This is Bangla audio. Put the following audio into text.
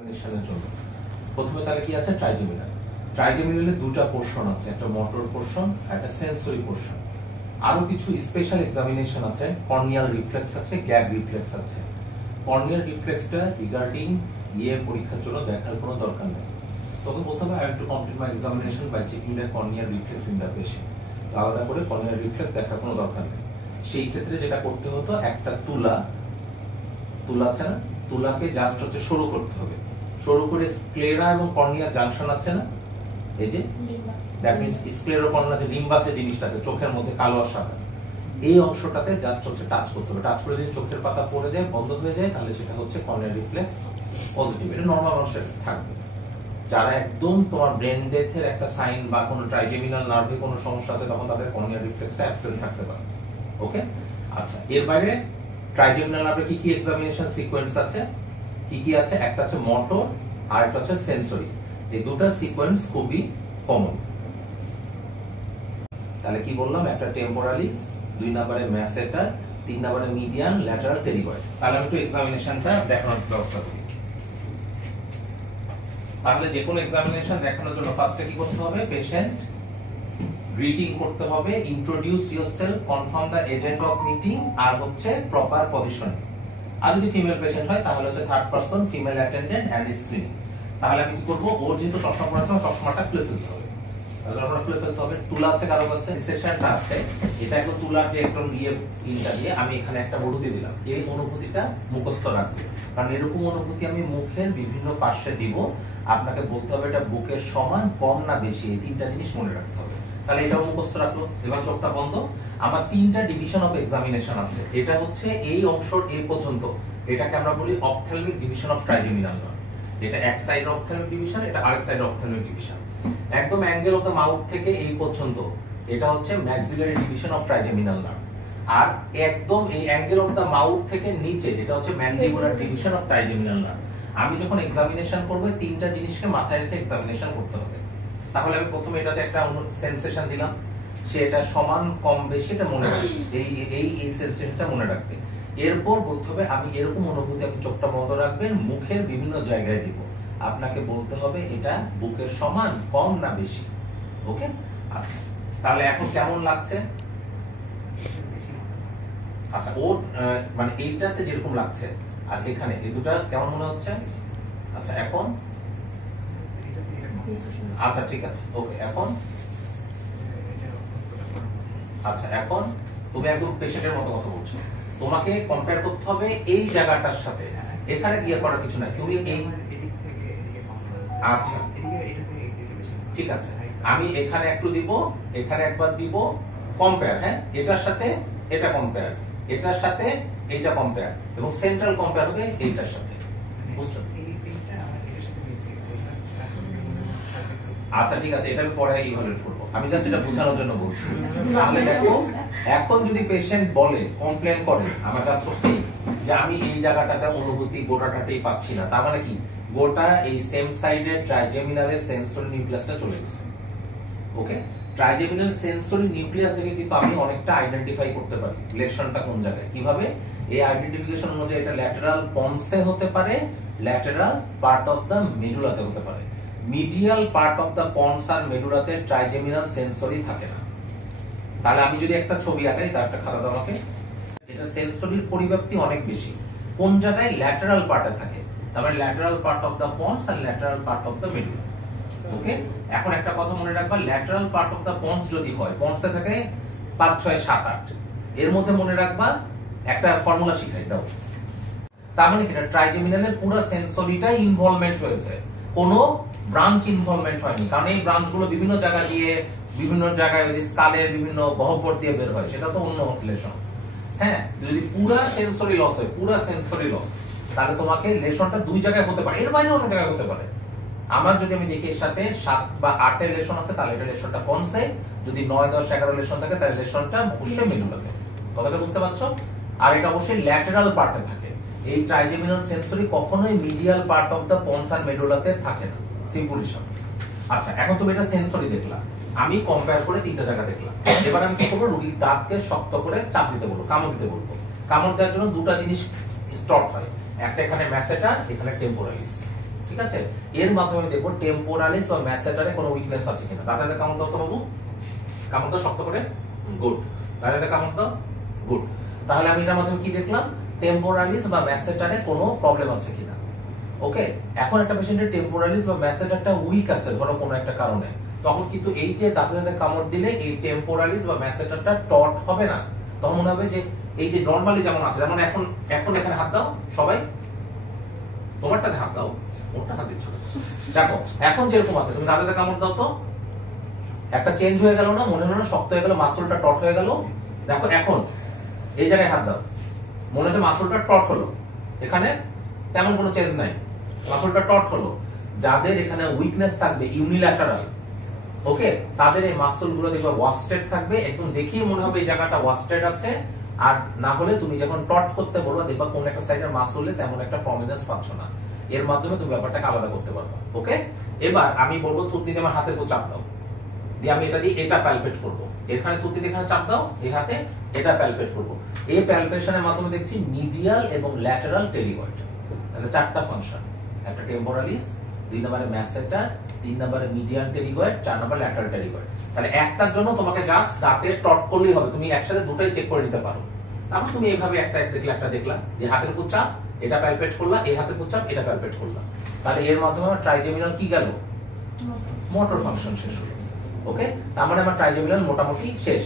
এক্সামিনেশনের জন্য প্রথমে তাহলে কি আছে ট্রাইজেমিনাল। ট্রাইজেমিনালে দুটো পোরশন আছে, একটা মোটর পোরশন আর একটা সেন্সরি পোরশন। আরো কিছু স্পেশাল এক্সামিনেশন আছে, কর্নিয়াল রিফ্লেক্স আছে, গ্যাগ রিফ্লেক্স আছে। কর্নিয়াল রিফ্লেক্সটা রিগার্ডিং পরীক্ষার জন্য দেখার কোনো দরকার নেই। তখন বলতে হবে I have to complete my examination by checking the corneal reflex in the patient. আলাদা করে কর্নিয়াল রিফ্লেক্স দেখার কোনো দরকার নেই। সেই ক্ষেত্রে যেটা করতে হতো, একটা তুলা আছে না, তুলাকে জাস্ট হচ্ছে সরু করতে হবে। সরু করে স্ক্লেরা এবং কর্নিয়ার জাংশন আছে না, এই যে দ্যাট মিন্স স্ক্লেরোকর্নিয়া যে লিম্বাসের জিনিসটা আছে চোখের মধ্যে কালো আর সাদা, এই অংশটাতে জাস্ট হচ্ছে টাচ করতে হবে। টাচ করে যদি চোখের পাতা পড়ে যায়, বন্ধ হয়ে যায়, তাহলে সেটা হচ্ছে কর্নিয়াল রিফ্লেক্স পজিটিভ। এটা নরমাল মানুষের থাকবে। যারা একদম তোমার ব্রেন ডেথের একটা সাইন বা কোনো ট্রাইজেমিনাল নার্ভে কোনো সমস্যা আছে, তখন তাদের কর্নিয়াল রিফ্লেক্সটা অ্যাবসেন্ট থাকতে পারে। ওকে, আচ্ছা, এর বাইরে ট্রাইজেমিনাল নার্ভে কি কি এক্সামিনেশন সিকোয়েন্স আছে, কি কি আছে? একটা আছে মোটর আর একটা হচ্ছে সেন্সরি। এই দুটো সিকোয়েন্স খুবই কমন। তাহলে কি বললাম? একটা টেম্পোরালিস, 2 নম্বরে ম্যাসেটার, 3 নম্বরে মিডিয়ান, ল্যাটারাল, টেরিগয়েড। তাহলে আমি একটু এক্সামিনেশনটা দেখানোর ব্যবস্থা করি। তাহলে যে কোনো এক্সামিনেশন দেখানোর জন্য ফার্স্টে কি করতে হবে? পেশেন্ট গ্রিটিং করতে হবে, introduce yourself, confirm the agent of meeting, আর হচ্ছে প্রপার পজিশন। আর যদি ফিমেল পেশেন্ট হয় তাহলে হচ্ছে third person, female attendant and screening. তাহলে আমি কি করব? ওর যেহেতু চশমা পরাতে হবে, চশমাটা খুলে ফেলতে হবে। চশমাটা খুলে ফেলতে হবে। তুলা আছে কারো কাছে, সেশনটা আছে, এটা একদম তুলার যে একদম ইনটা দিয়ে আমি এখানে একটা অনুভূতি দিলাম। এই অনুভূতিটা মুখস্থ রাখবে, কারণ এরকম অনুভূতি আমি মুখের বিভিন্ন পার্শ্বে দিব। আপনাকে বলতে হবে এটা বুকের সমান, কম না বেশি, এই তিনটা জিনিস মনে রাখতে হবে। তাহলে এটাও মুখস্থ রাখলো। এবার চোখটা বন্ধ। আমার 3টা ডিভিশন অফ এক্সামিনেশন আছে। এটা হচ্ছে এই অংশের এই পর্যন্ত, এটাকে আমরা বলি ophthalmic division of trigeminal nerve. এটা এক সাইড অপথ্যালমিক ডিভিশন, এটা আরেক সাইড অপথ্যালমিক ডিভিশন। একদম অ্যাঙ্গেল অফ দ্য মাউথ থেকে এই পর্যন্ত এটা হচ্ছে maxillary division of trigeminal nerve. আর একদম এই অ্যাঙ্গেল অফ দ্য মাউথ থেকে নিচে এটা হচ্ছে mandibular division of trigeminal nerve. আমি যখন এক্সামিনেশন করব, 3টা জিনিসকে মাথায় রেখে এক্সামিনেশন করতে হবে। তাহলে আমি প্রথমে এটাতে একটা সেন্সেশন দিলাম, সে এটা সমান কম বেশি এটা মনে রাখবে, এই সেন্সেশনটা মনে রাখবে। এরপর বলতে হবে আমি এরকম অনুভূতি, আপনি চোখটা বন্ধ রাখবেন, মুখের বিভিন্ন জায়গায় দিব। আপনাকে বলতে হবে এটা বুকের সমান, কম না বেশি। ওকে, আচ্ছা, তাহলে এখন কেমন লাগছে? আচ্ছা, ওর মানে এইটাতে যেরকম লাগছে আর এখানে এই দুটো কেমন মনে হচ্ছে? আচ্ছা, এখন আচ্ছা ঠিক আছে, ওকে। এখন আচ্ছা, এখন তুমি একদম পেশেন্টের মতো কথা বলছো। তোমাকে কম্পেয়ার করতে হবে এই জায়গাটার সাথে, এখানে গিয়ে করার কিছু নাই। তুমি এই আচ্ছা ঠিক আছে, আমি এখানে একটু দিব, এখানে একবার দিব, কম্পেয়ার। হ্যাঁ, এটার সাথে এটা কম্পেয়ার, এটার সাথে এইটা কম্পেয়ার, এবং সেন্ট্রাল কম্পেয়ার হবে এইটার সাথে। বুঝছো? আচ্ছা ঠিক আছে, এটা আমি পরে ইভালুয়েট করব। আমি জাস্ট এটা বোঝানোর জন্য বলছি। তাহলে দেখো, এখন যদি পেশেন্ট বলে, কমপ্লেন করে আমার কাছে করছি যে আমি এই জায়গাটাতে অনুভূতি গোটাটাতেই পাচ্ছি না, তার মানে কি গোটা এই সেম সাইডে ট্রাইজেমিনালের সেন্সরি নিউক্লিয়াসটা চলে গেছে। ওকে, ট্রাইজেমিনাল সেন্সরি নিউক্লিয়াস দেখে কিন্তু আমি অনেকটা আইডেন্টিফাই করতে পারি লেশনটা কোন জায়গায়। কিভাবে? এই আইডেন্টিফিকেশন অনুযায়ী এটা ল্যাটেরাল পন্সে হতে পারে, ল্যাটেরাল পার্ট অফ দ্য মেডুলাতে হতে পারে। Medial part of the pons আর মেডুলাতে ট্রাইজেমিনাল সেন্সরি থাকে না। তাহলে আমি যদি একটা ছবি আঁকাই, তার একটা খাতা দাও আমাকে। এটা সেন্সরির পরিব্যাপ্তি অনেক বেশি কোন জায়গায়? ল্যাটেরাল পার্টে থাকে। তারপরে lateral part of the pons আর lateral part of the medulla. Okay, এখন একটা কথা মনে রাখবা, lateral part of the pons যদি হয়, পন্সে থাকে 5, 6, 7, 8, এর মধ্যে মনে রাখবা একটা ফর্মুলা শিখাই দাও। তার মানে কি ট্রাইজেমিনালের পুরো সেন্সরিটাই ইনভলভমেন্ট হয়েছে, কোনো ব্রাঞ্চ ইনভলভমেন্ট হয়নি। কারণ এই ব্রাঞ্চগুলো বিভিন্ন জায়গা দিয়ে, বিভিন্ন জায়গায় ওই যে স্কালের বিভিন্ন গহ্বর দিয়ে বের হয়, সেটা তো অন্য লেশন। হ্যাঁ, যদি পুরো সেন্সরি লস হয়, পুরো সেন্সরি লস, তাহলে তোমাকে লেশনটা 2 জায়গায় হতে পারে, এর বাইরে অনেক জায়গায় হতে পারে। আমার যদি আমি দেখি এর সাথে 7 বা 8 এর লেশন আছে, তাহলে এটা লেশনটা পন্সে। যদি 9, 10, 11 লেশন থাকে, তাহলে লেশনটা অবশ্যই মেডুলাতে। কথাটা বুঝতে পারছো? আর এটা অবশ্যই ল্যাটেরাল পার্টে থাকে। এই ট্রাইজেমিনাল সেন্সরি কখনোই medial part of the pons আর মেডুলাতে থাকে না। সিম্পল হিসাব। আচ্ছা, এখন তুমি এটা সেন্সরি দেখলা, আমি কম্পেয়ার করে 3টা জায়গা দেখলাম। এবার আমি কি করবো? রুগীর দাঁতকে শক্ত করে চাপ দিতে বলবো, কামড় দিতে বলবো। কামড় দেওয়ার জন্য 2টা জিনিস স্টপ হয়, একটা এখানে ম্যাসেটার, এখানে টেম্পোরালিস। ঠিক আছে? এর মাধ্যমে আমি দেখবো টেম্পোরালিস বা ম্যাসেটারে কোনো উইকনেস আছে কিনা। দাদাদের কামড় দাও তো বাবু, কামড় দাও শক্ত করে, গুড। দাদাদের কামড় দাও, গুড। তাহলে আমি এটার মাধ্যমে কি দেখলাম, টেম্পোরালিস বা ম্যাসেটারে কোনো প্রবলেম আছে কিনা। ওকে, এখন একটা পেশেন্টের টেম্পোরালিস বা ম্যাসেটারটা উইক আছে ধরো কোনো একটা কারণে, তখন কিন্তু এই যে দাঁতে কামড় দিলে এই টেম্পোরালিস বা ম্যাসেটারটা টট হবে না। তখন মনে হবে যে এই যে নরমালি যেমন আছে, যেমন এখন এখন এখানে হাত দাও সবাই, তোমারটাতে হাত দাও, ওটা হাত দিচ্ছ। দেখো এখন যেরকম আছে, তুমি দাঁতে কামড় দাও তো, একটা চেঞ্জ হয়ে গেল না, মনে হলো না শক্ত হয়ে গেল, মাসলটা টট হয়ে গেল। দেখো এখন এই জায়গায় হাত দাও, মনে হচ্ছে মাসলটা টট হলো, এখানে তেমন কোনো চেঞ্জ নাই, মাসলটা টট হলো। যাদের এখানে উইকনেস থাকবে ইউনিল্যাটারাল, ওকে, তাদের এই মাসল গুলো দেখবে ওয়াস্টেড থাকবে, একদম দেখিয়ে মনে হবে এই জায়গাটা ওয়াস্টেড আছে। আর না হলে তুমি যখন টট করতে বলবা দেখবা কোন একটা সাইডের মাসলে তেমন একটা প্রমিনেন্স পাচ্ছ না, এর মাধ্যমে তুমি ব্যাপারটাকে আলাদা করতে পারবা। ওকে, এবার আমি বলবো থুতনিতে আমার হাতের উপর চাপ দাও, দিয়ে আমি এটা দিয়ে এটা প্যালপেট করবো, এখানে থুতনিতে এখানে চাপ দাও, এই হাতে এটা প্যালপেট করবো। এই প্যালপেশনের মাধ্যমে দেখছি মিডিয়াল এবং ল্যাটারাল টেরিগয়েড, তাহলে চারটা ফাংশন, একটা টেম্পোরালিস, 2 নম্বরে ম্যাসেটার, 3 নম্বরে মিডিয়াল টেরিগয়েড, 4 নম্বরে ল্যাটারাল টেরিগয়েড। তাহলে একটার জন্য তোমাকে জাস্ট দাঁতের টট করলেই হবে, তুমি একসাথে দুটোই চেক করে নিতে পারো। তারপর তুমি এইভাবে একটা দেখলে, একটা দেখলা, এই হাতের উপর চাপ, এটা প্যালপেট করলা, এই হাতের উপর চাপ, এটা প্যালপেট করলা। তাহলে এর মাধ্যমে আমার ট্রাইজেমিনাল কি গেল, মোটর ফাংশন শেষ হলো। ওকে, তার মানে আমার ট্রাইজেমিনাল মোটামুটি শেষ।